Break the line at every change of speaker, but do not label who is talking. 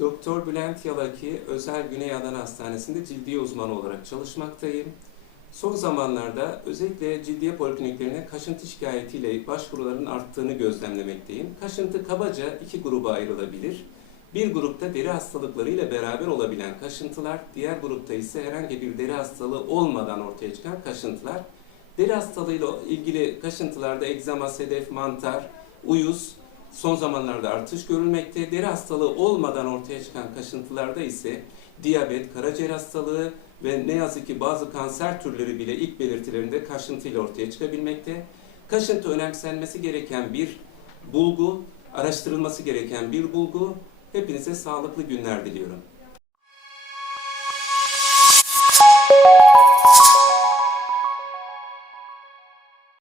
Doktor Bülent Yalaki Özel Güney Adana Hastanesi'nde cildiye uzmanı olarak çalışmaktayım. Son zamanlarda özellikle cildiye polikliniklerine kaşıntı şikayetiyle başvuruların arttığını gözlemlemekteyim. Kaşıntı kabaca iki gruba ayrılabilir. Bir grupta deri hastalıklarıyla beraber olabilen kaşıntılar, diğer grupta ise herhangi bir deri hastalığı olmadan ortaya çıkan kaşıntılar. Deri hastalığıyla ilgili kaşıntılarda egzama, sedef, mantar, uyuz son zamanlarda artış görülmekte. Deri hastalığı olmadan ortaya çıkan kaşıntılarda ise diyabet, karaciğer hastalığı ve ne yazık ki bazı kanser türleri bile ilk belirtilerinde kaşıntıyla ortaya çıkabilmekte. Kaşıntı önemsenmesi gereken bir bulgu, araştırılması gereken bir bulgu. Hepinize sağlıklı günler diliyorum.